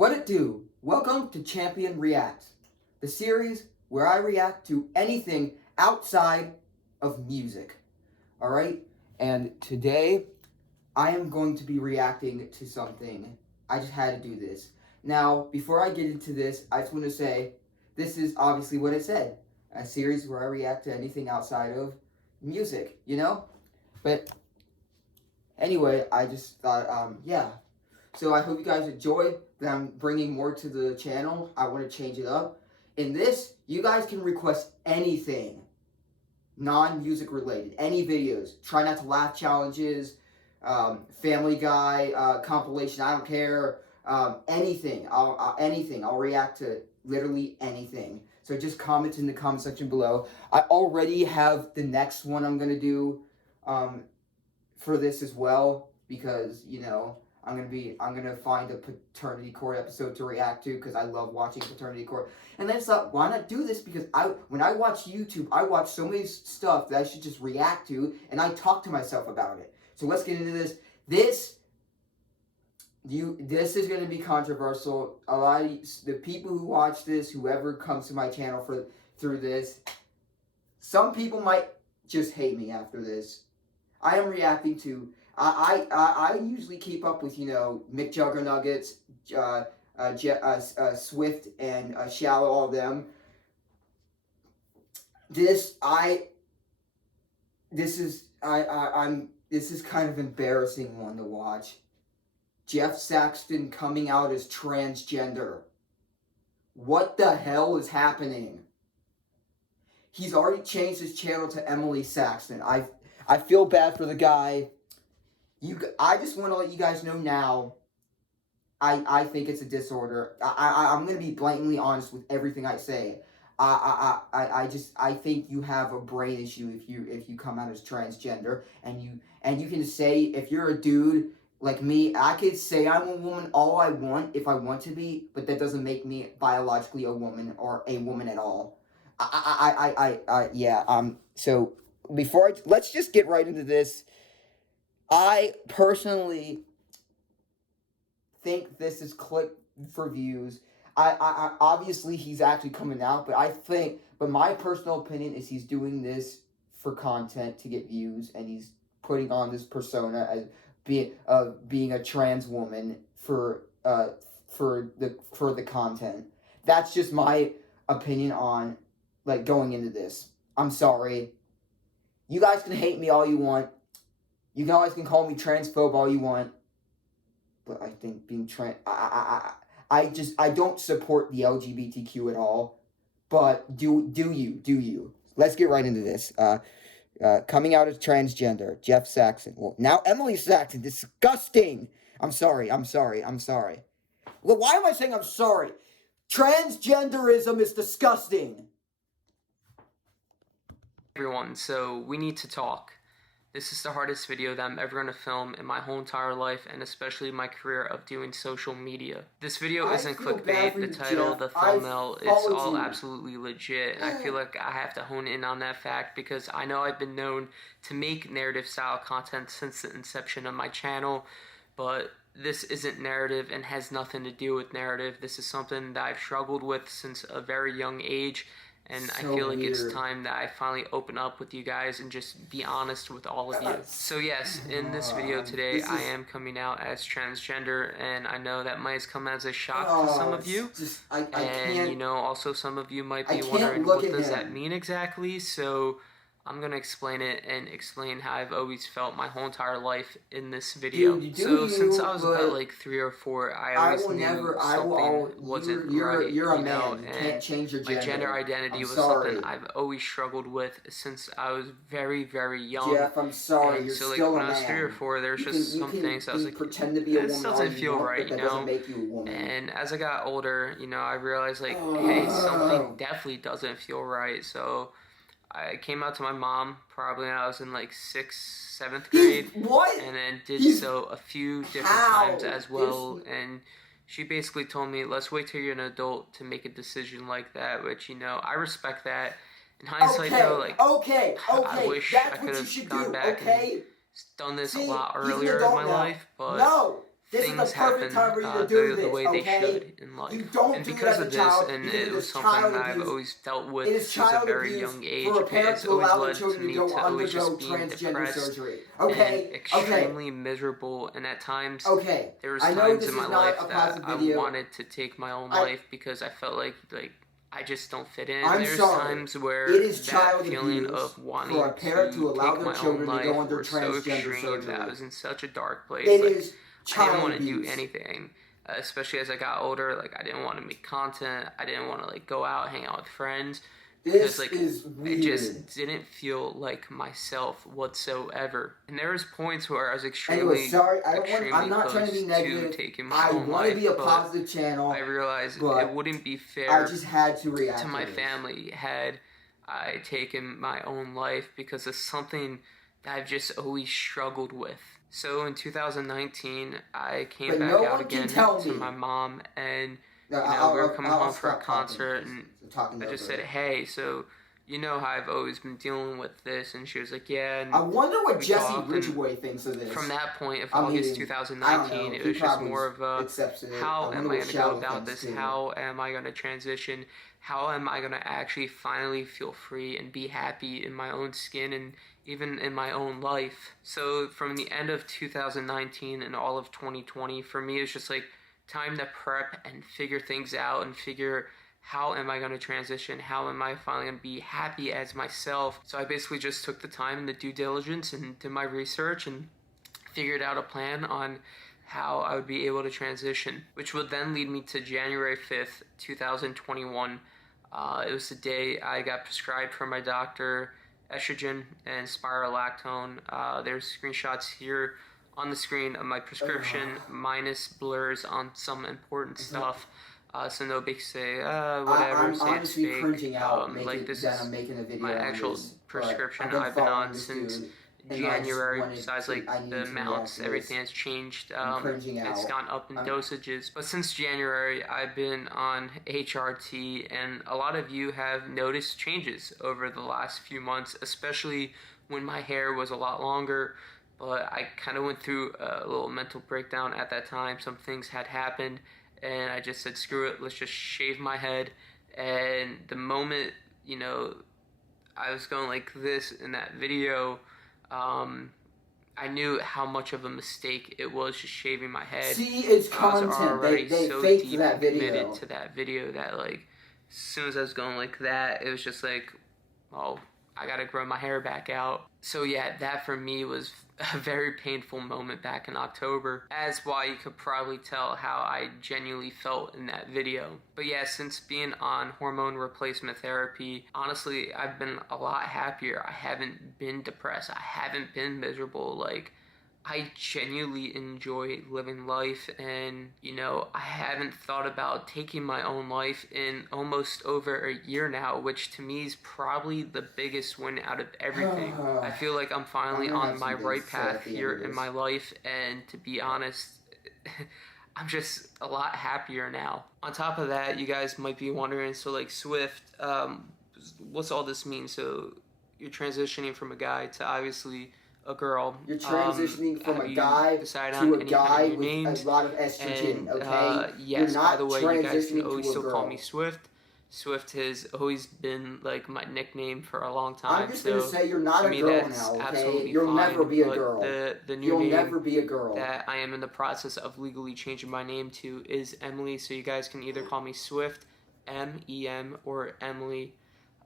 What it do? Welcome to Champion Reacts, the series where I react to anything outside of music. Alright? And today, I am going to be reacting to something. I just had to do this. Now, before I get into this, I just want to say, this is obviously what it said. A series where I react to anything outside of music, you know? But anyway, I just thought, yeah. So I hope you guys enjoy that I'm bringing more to the channel. I want to change it up. In this, you guys can request anything non-music related. Any videos. Try not to laugh challenges, Family Guy, compilation, I don't care. Anything. I'll react to literally anything. So just comment in the comment section below. I already have the next one I'm going to do for this as well, because, you know, I'm gonna find a paternity court episode to react to, because I love watching paternity court. And then I thought, why not do this? Because when I watch YouTube, I watch so many stuff that I should just react to, and I talk to myself about it. So let's get into this. This is gonna be controversial. A lot of the people who watch this, whoever comes to my channel through this, some people might just hate me after this. I am reacting to. I usually keep up with, you know, McJuggernuggets, Swift, and Shallow, all of them. This is kind of embarrassing one to watch. Jeff Saxton coming out as transgender. What the hell is happening? He's already changed his channel to Emily Saxton. I feel bad for the guy. I just want to let you guys know now, I think it's a disorder. I'm going to be blatantly honest with everything I say. I think you have a brain issue if you come out as transgender, and you can say, if you're a dude like me, I could say I'm a woman all I want if I want to be, but that doesn't make me biologically a woman or a woman at all. So let's just get right into this. I personally think this is click for views. I obviously he's actually coming out, but my personal opinion is he's doing this for content to get views, and he's putting on this persona as being a trans woman for the content. That's just my opinion on, like, going into this. I'm sorry. You guys can hate me all you want. You guys can call me transphobe all you want, but I think being I don't support the LGBTQ at all. But do you? Let's get right into this. Coming out as transgender, Jeff Saxton. Well, now Emily Saxton. Disgusting. I'm sorry. Well, why am I saying I'm sorry? Transgenderism is disgusting. Everyone, so we need to talk. This is the hardest video that I'm ever going to film in my whole entire life, and especially my career of doing social media. This video isn't clickbait. The title, the thumbnail, it's all absolutely legit, and I feel like I have to hone in on that fact, because I know I've been known to make narrative style content since the inception of my channel, but this isn't narrative and has nothing to do with narrative. This is something that I've struggled with since a very young age. And I feel like it's time that I finally open up with you guys and just be honest with all of you. So yes, in this video today, I am coming out as transgender, and I know that might come as a shock to some of you. And you know, also some of you might be wondering, what does that mean exactly? So I'm going to explain it and explain how I've always felt my whole entire life in this video. Since I was about like 3 or 4, I always knew something wasn't right, you're a man, know, you can't change your gender. My gender identity was something I've always struggled with since I was very, very young. Jeff, I'm sorry, and you're so, like, still when a man. I was 3 or 4, there's just some things I was like, pretend to be a this woman doesn't feel right, you know? Doesn't make you a woman. And as I got older, you know, I realized, like, hey, something definitely doesn't feel right, so I came out to my mom probably when I was in like 6th, 7th grade. What? And then did so a few different times as well. And she basically told me, let's wait till you're an adult to make a decision like that, which, you know, I respect that. In hindsight, though, like, I wish I could have gone back and done this a lot earlier in my life, but This is the things perfect happen time for you to do the this, way they okay? should in life. You don't And do it because as a of this, child and because it it was is something child that I've abuse. always dealt with It is since a child very abuse young age. for a parent It's to always allow their led to children to me go to always undergo just being transgender depressed surgery. and Okay, extremely miserable. And at times, okay. there was I know times this in is my not life a that positive I video. wanted to take my own life because I felt like I just don't fit in. I'm There's sorry. times where It is that child feeling abuse of wanting for a parent to allow take their my own children to life go under were so transgender extreme that I surgery. was in such a dark place. It Like, is I didn't child want to do abuse. anything, especially as I got older. Like, I didn't want to make content. I didn't want to like go out, hang out with friends. This Because like is it weird. just didn't feel like myself whatsoever. And there was points where I was Anyway, sorry, extremely I'm not trying to be close negative. taking my I own want to life, be a but positive channel. I realized but it wouldn't be I fair just had to react to my this. family had I taken my own life because it's something that I've just always struggled with. So in 2019, I came But back no out one can again tell to me. my mom, and No, we were coming home for a stop talking, concert, because and you're talking I just over said, it. "Hey, so you know how I've always been dealing with this?" And she was like, "Yeah." And I wonder what we Jesse talked, and Ridgway thinks of this. from that point of I August mean, 2019, I don't know. it He was just probably more of a, accepts it. how I am wonder I what going to go Shadow about thinks, this? too. How am I going to transition? How am I going to actually finally feel free and be happy in my own skin and even in my own life? So from the end of 2019 and all of 2020, for me, it's just like time to prep and figure things out and figure how am I going to transition? How am I finally going to be happy as myself? So I basically just took the time and the due diligence and did my research and figured out a plan on how I would be able to transition, which would then lead me to January 5th, 2021. It was the day I got prescribed from my doctor estrogen and spirolactone. There's screenshots here on the screen of my prescription, minus blurs on some important stuff. So nobody can say, whatever, I'm say it's honestly fake. cringing out Like this that is I'm making a video my on actual this, prescription but I've been on since dude, January. Besides, like the amounts, to everything has changed. I'm cringing It's out. gone up in dosages. But since January, I've been on HRT, and a lot of you have noticed changes over the last few months, especially when my hair was a lot longer. But I kind of went through a little mental breakdown at that time. Some things had happened, and I just said, screw it, let's just shave my head. And the moment, I was going like this in that video, I knew how much of a mistake it was just shaving my head. See, it's content. I was already They so faked deep that and video. committed to that video that, like, as soon as I was going like that, it was just like, oh, I gotta grow my hair back out. So yeah, that for me was a very painful moment back in October. As why you could probably tell how I genuinely felt in that video. But yeah, since being on hormone replacement therapy, honestly, I've been a lot happier. I haven't been depressed. I haven't been miserable. Like, I genuinely enjoy living life, and I haven't thought about taking my own life in almost over a year now, which to me is probably the biggest win out of everything. I feel like I'm finally on my right path here in my life, and to be honest, I'm just a lot happier now. On top of that, you guys might be wondering, so like Swift, what's all this mean? So you're transitioning from a guy to obviously a girl. You're transitioning from have a you guy decided to on a any guy kind of with names? a lot of estrogen, And okay? yes, You're not by the way, you guys can transitioning always to a still call girl. me Swift. Swift has always been like my nickname for a long time. I'm just gonna say you're not to a me, girl that's now, okay? absolutely You'll fine, never be a but girl. The new You'll name never be a girl. that I am in the process of legally changing my name to is Emily. So you guys can either call me Swift, M-E-M, or Emily.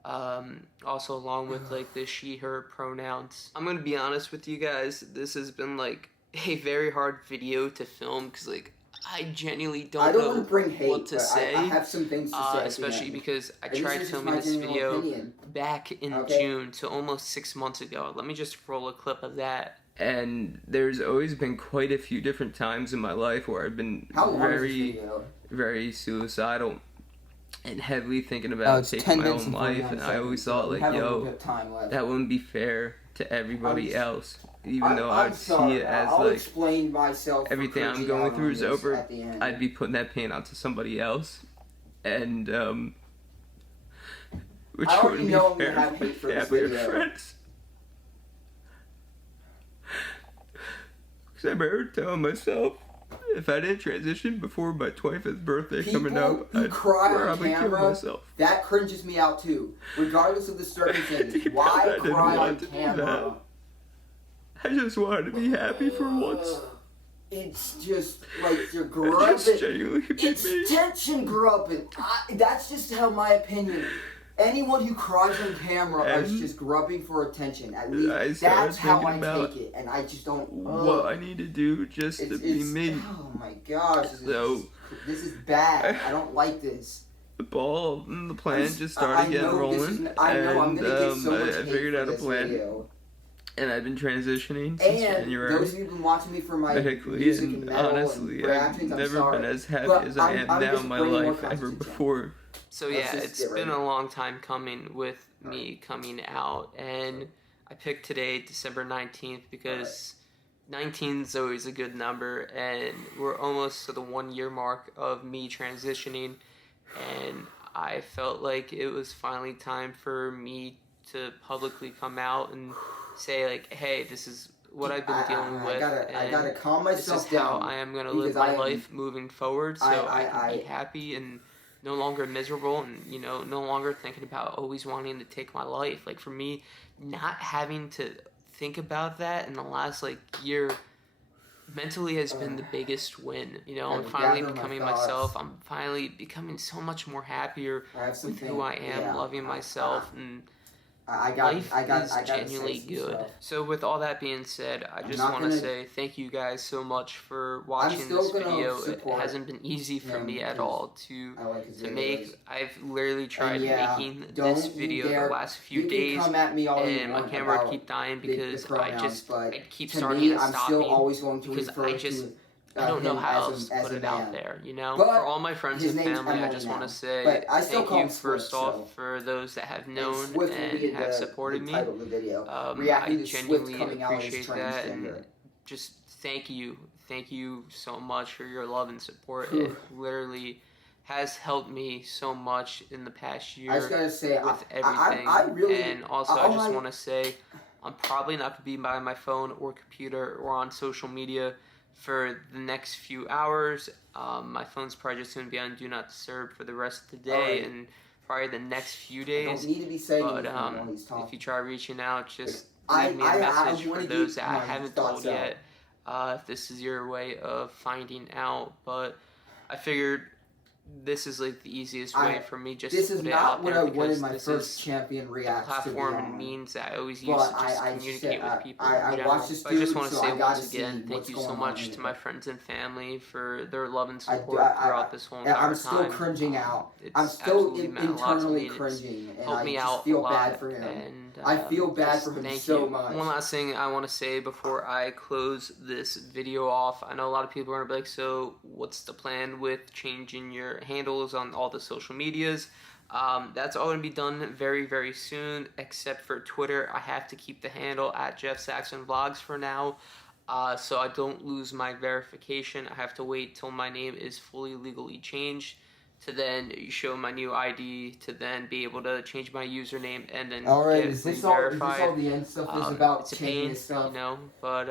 Also along with like the she, her pronouns. I'm gonna be honest with you guys, this has been like a very hard video to film because like I genuinely don't know want to bring hate, what to say. I have some things to say. Especially because I And tried this is just filming my this genuine video opinion. back in Okay. June, so almost 6 months ago. Let me just roll a clip of that. And there's always been quite a few different times in my life where I've been How long is this video? very suicidal and heavily thinking about taking my own life, and I always thought like, yo, that wouldn't be fair to everybody else, even though I would see it as I'll like explain myself everything I'm cringing going out through on is this over, at the end. I'd be putting that pain onto somebody else, and which I already wouldn't know be I'm fair gonna have for my hate for this family or video. friends. Because I remember telling myself if I didn't transition before my 25th birthday coming People up, who I'd cry on probably kill camera, myself. that cringes me out too. Regardless of the circumstances, Deep down, why I didn't cry want on to do camera? I just wanted to be happy for once. It's just like you're It grubbing. just genuinely made It's me. tension grubbing. That's just how my opinion. Anyone who cries on camera is just grubbing for attention. At least that's how I take it, and I just don't. What I need to do just to be me. Oh my gosh, So this is bad. I don't like this. the ball and the plan just started getting rolling. I know I'm gonna get so much I hate figured for out a this plan. video. And I've been transitioning since January. Those of you who've been watching me for my medically, music and and metal honestly, and reactions, I've I'm never sorry. been as happy But as I am I'm now just in my bringing more life ever content. before. So yeah, it's been a long time coming with me coming out, and I picked today, December 19th, because 19 is always a good number, and we're almost to the 1 year mark of me transitioning, and I felt like it was finally time for me to publicly come out and say, like, hey, this is what I've been dealing with. I gotta calm myself this is down. how I am going to live my life moving forward, so I can be happy and no longer miserable, and no longer thinking about always wanting to take my life. Like, for me, not having to think about that in the last year mentally has been the biggest win. I'm finally becoming myself. I'm finally becoming so much more happier with who I am, loving myself, and life is genuinely good. So with all that being said, I just want to say thank you guys so much for watching this video. It hasn't been easy for me at all to make. I've literally tried making this video the last few days, and my camera would keep dying because I keep starting and stopping because I don't know how else to put it out there, For all my friends and family, I just want to say thank you first off for those that have known and have supported me. I genuinely appreciate that, and just thank you so much for your love and support. It literally has helped me so much in the past year with everything. And also, I just want to say I'm probably not going to be by my phone or computer or on social media for the next few hours. My phone's probably just going to be on Do Not Disturb for the rest of the day and probably the next few days. I don't need to be saying but if you try reaching out, just leave me a message for those that I haven't told yet. If this is your way of finding out, but I figured this is the easiest way for me just to put it out there, because this is champion reacts the platform and means that I always use to just communicate with people in general. But I just want to say once again, thank you so much to my friends and family for their love and support throughout this whole entire time. I'm still cringing out. I'm It's still absolutely meant a lot to internally me, and cringing, and helped me I out just feel a lot, bad for him. and I feel bad just for him thank so you. much. One last thing I want to say before I close this video off. I know a lot of people are going to be like, so what's the plan with changing your handles on all the social medias? That's all going to be done very, very soon, except for Twitter. I have to keep the handle at Jeff Saxon Vlogs for now, so I don't lose my verification. I have to wait till my name is fully legally changed to then show my new ID, to then be able to change my username and then get re-verified. All the end stuff is about it's a pain, stuff? But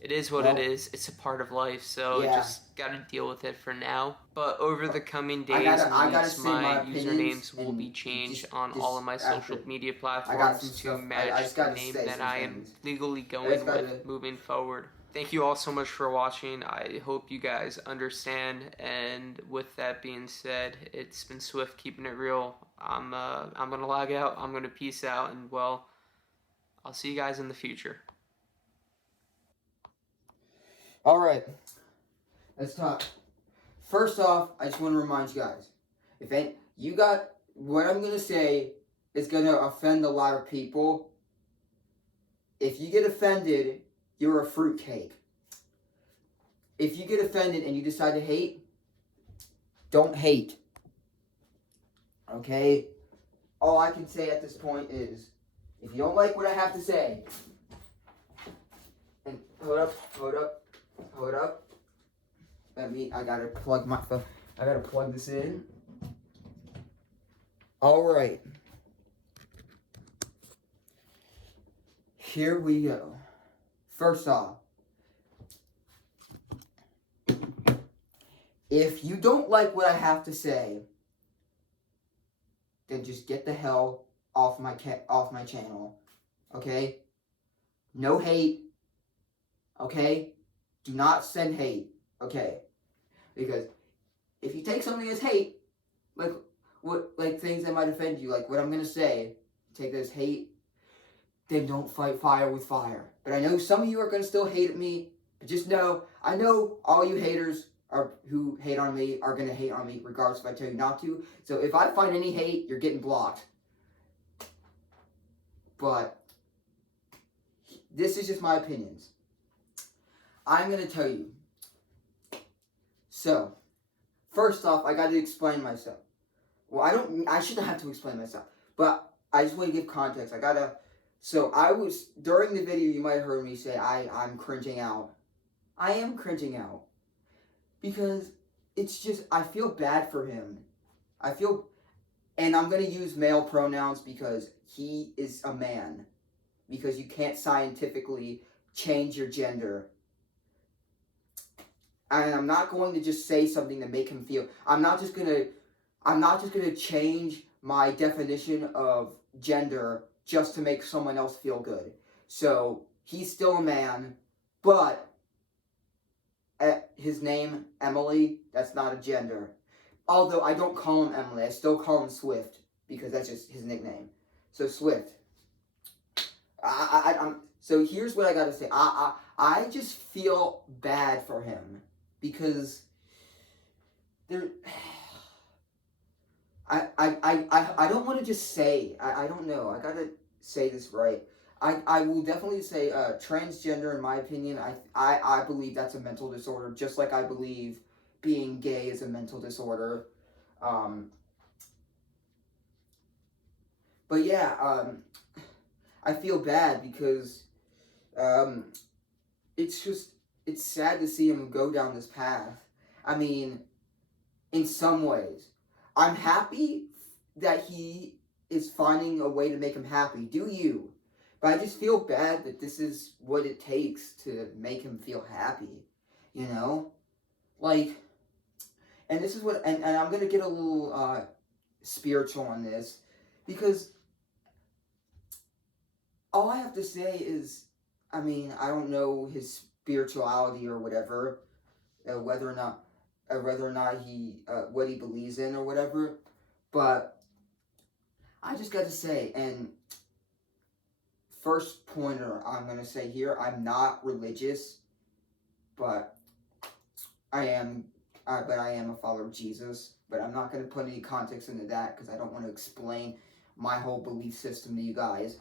it is what it is. It's a part of life, so just gotta deal with it for now. But over the coming days and weeks, my usernames will be changed on all of my social media platforms to match the name that I am legally going with moving forward. Thank you all so much for watching. I hope you guys understand. And with that being said, it's been Swift keeping it real. I'm gonna log out. I'm gonna peace out, and well, I'll see you guys in the future. All right, let's talk. First off, I just want to remind you guys, what I'm gonna say is gonna offend a lot of people. If you get offended, you're a fruitcake. If you get offended and you decide to hate, don't hate. Okay? All I can say at this point is, if you don't like what I have to say, and hold up. I gotta plug this in. Alright. Here we go. First off, If you don't like what I have to say, then just get the hell off my channel, okay? No hate, okay? Do not send hate, okay? Because if you take something as hate, like things that might offend you, like what I'm gonna say, take it as hate, then don't fight fire with fire. But I know some of you are gonna still hate at me, but just know, I know all you haters who hate on me are gonna hate on me regardless if I tell you not to. So if I find any hate, you're getting blocked. But this is just my opinions. I'm gonna tell you. So, first off, I gotta explain myself. Well, I shouldn't have to explain myself, but I just want to give context. So during the video, you might have heard me say I'm cringing out. I am cringing out. Because it's just, I feel bad for him. And I'm going to use male pronouns because he is a man. Because you can't scientifically change your gender. And I'm not going to just say something to make him feel, I'm not just going to change my definition of gender just to make someone else feel good. So, he's still a man, but his name, Emily, that's not a gender. Although I don't call him Emily, I still call him Swift, because that's just his nickname. So, Swift. So here's what I gotta say. I just feel bad for him, because I don't want to just say, I don't know, I gotta say this right. I will definitely say transgender, in my opinion, I believe that's a mental disorder, just like I believe being gay is a mental disorder. But yeah, I feel bad because it's sad to see him go down this path. I mean, in some ways, I'm happy that he is finding a way to make him happy. Do you? But I just feel bad that this is what it takes to make him feel happy, you know? Like, and this is what, and I'm going to get a little spiritual on this, because all I have to say is, I mean, I don't know his spirituality or whatever, whether or not he, what he believes in or whatever, but I just got to say, and first pointer I'm going to say here, I'm not religious, but I am a follower of Jesus. But I'm not going to put any context into that because I don't want to explain my whole belief system to you guys.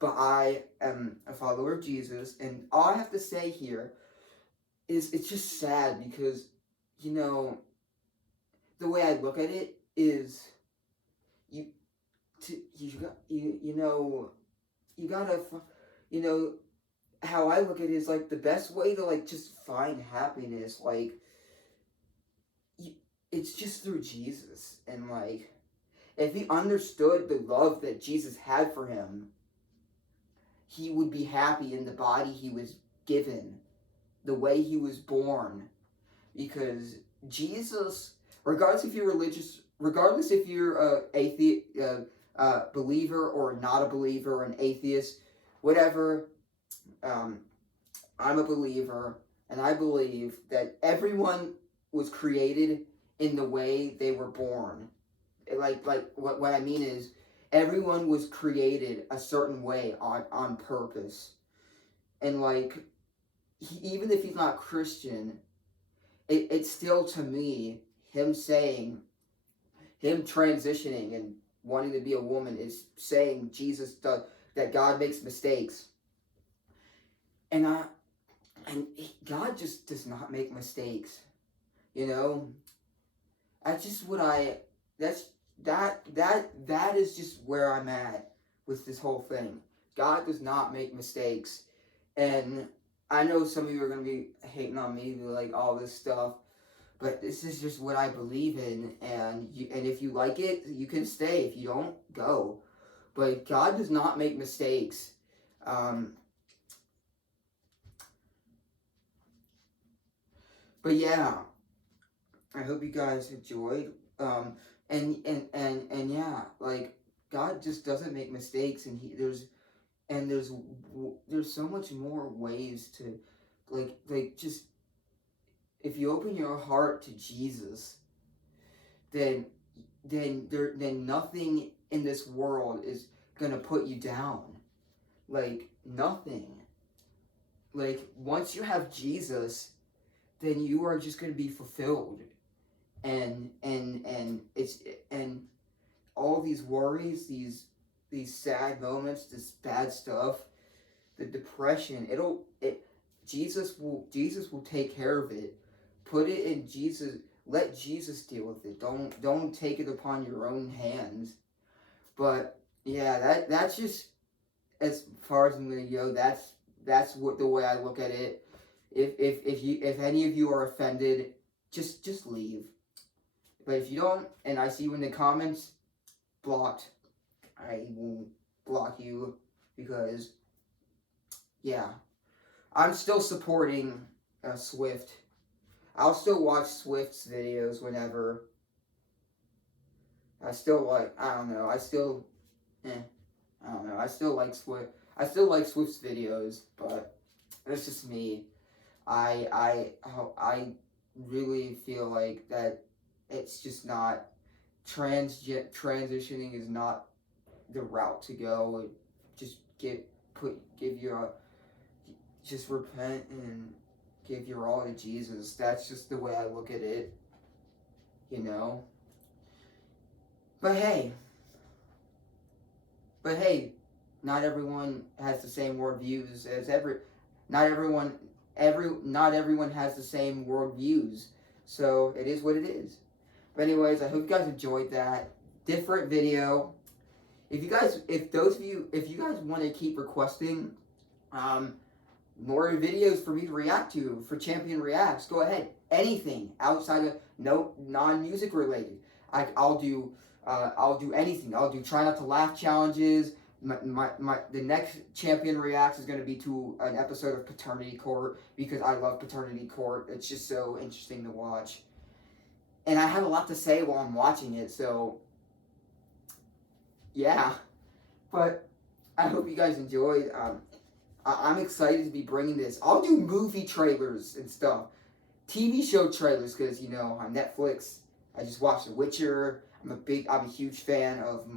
But I am a follower of Jesus, and all I have to say here is it's just sad because, you know, the way I look at it is how I look at it is like the best way to like just find happiness, like it's just through Jesus. And like if he understood the love that Jesus had for him, he would be happy in the body he was given, the way he was born. Because Jesus, regardless if you're religious, regardless if you're a atheist, believer or not a believer, an atheist, whatever, I'm a believer, and I believe that everyone was created in the way they were born. What I mean is, everyone was created a certain way on purpose. And like, even if he's not Christian, it's still, to me, him transitioning and wanting to be a woman is saying that God makes mistakes. And God just does not make mistakes. You know? That's just that is just where I'm at with this whole thing. God does not make mistakes. And I know some of you are going to be hating on me, like all this stuff, but this is just what I believe in, and if you like it, you can stay. If you don't, go. But God does not make mistakes. But yeah, I hope you guys enjoyed. And yeah, like God just doesn't make mistakes, and there's so much more ways to, just if you open your heart to Jesus, then then nothing in this world is gonna put you down. Like nothing. Like once you have Jesus, then you are just gonna be fulfilled, and it's and all these worries, these sad moments, this bad stuff, the depression, Jesus will take care of it. Put it in Jesus. Let Jesus deal with it. Don't take it upon your own hands. But yeah, that's just as far as I'm gonna go. That's what the way I look at it. If any of you are offended, just leave. But if you don't, and I see you in the comments, blocked, I will block you because yeah, I'm still supporting Swift. I'll still watch Swift's videos whenever. I still like. I don't know. I still. I don't know. I still like Swift. I still like Swift's videos, but that's just me. I really feel like that it's just not transitioning is not the route to go. Just give your just repent and give your all to Jesus. That's just the way I look at it, you know. But hey, not everyone has the same worldviews as not everyone has the same worldviews. So it is what it is. But anyways, I hope you guys enjoyed that different video. If you guys want to keep requesting more videos for me to react to for Champion Reacts, go ahead. Anything outside of non-music related, I'll do anything. I'll do try not to laugh challenges. The next Champion Reacts is going to be to an episode of Paternity Court because I love Paternity Court. It's just so interesting to watch, and I have a lot to say while I'm watching it. So yeah, but I hope you guys enjoyed. I'm excited to be bringing this. I'll do movie trailers and stuff, TV show trailers, because on Netflix I just watched The Witcher. I'm a huge fan of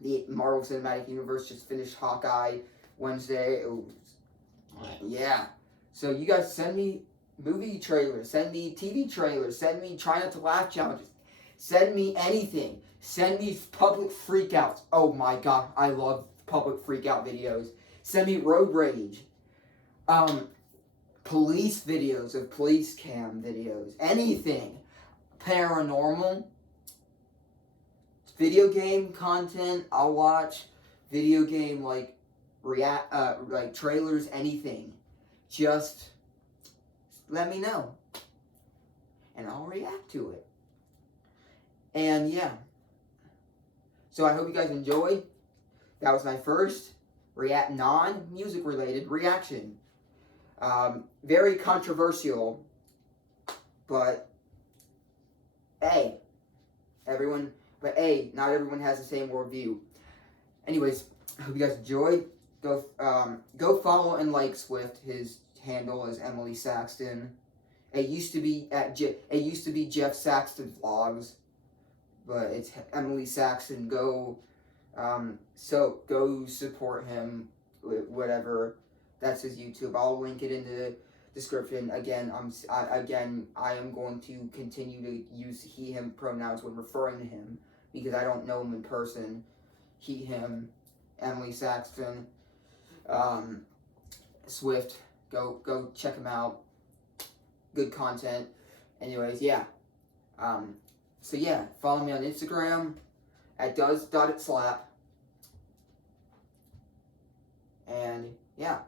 the Marvel Cinematic Universe. Just finished Hawkeye Wednesday. Yeah. So you guys send me movie trailers, send me TV trailers, send me Try Not to Laugh challenges, send me anything. Send me public freakouts. Oh my god, I love public freakout videos. Send me road rage. Police videos of police cam videos. Anything. Paranormal. Video game content, I'll watch. Video game like trailers, anything. Just let me know. And I'll react to it. And yeah. So I hope you guys enjoyed. That was my first non-music related reaction. Very controversial, but hey, not everyone has the same worldview. Anyways, I hope you guys enjoyed. Go follow and like Swift. His handle is Emily Saxton. It used to be Jeff Saxton Vlogs, but it's Emily Saxton. Go support him. Whatever. That's his YouTube. I'll link it in the description. Again, I am going to continue to use he, him pronouns when referring to him because I don't know him in person. He, him, Emily Saxton, Swift. Go check him out. Good content. Anyways, yeah. So yeah, follow me on Instagram at does.itslap. And yeah.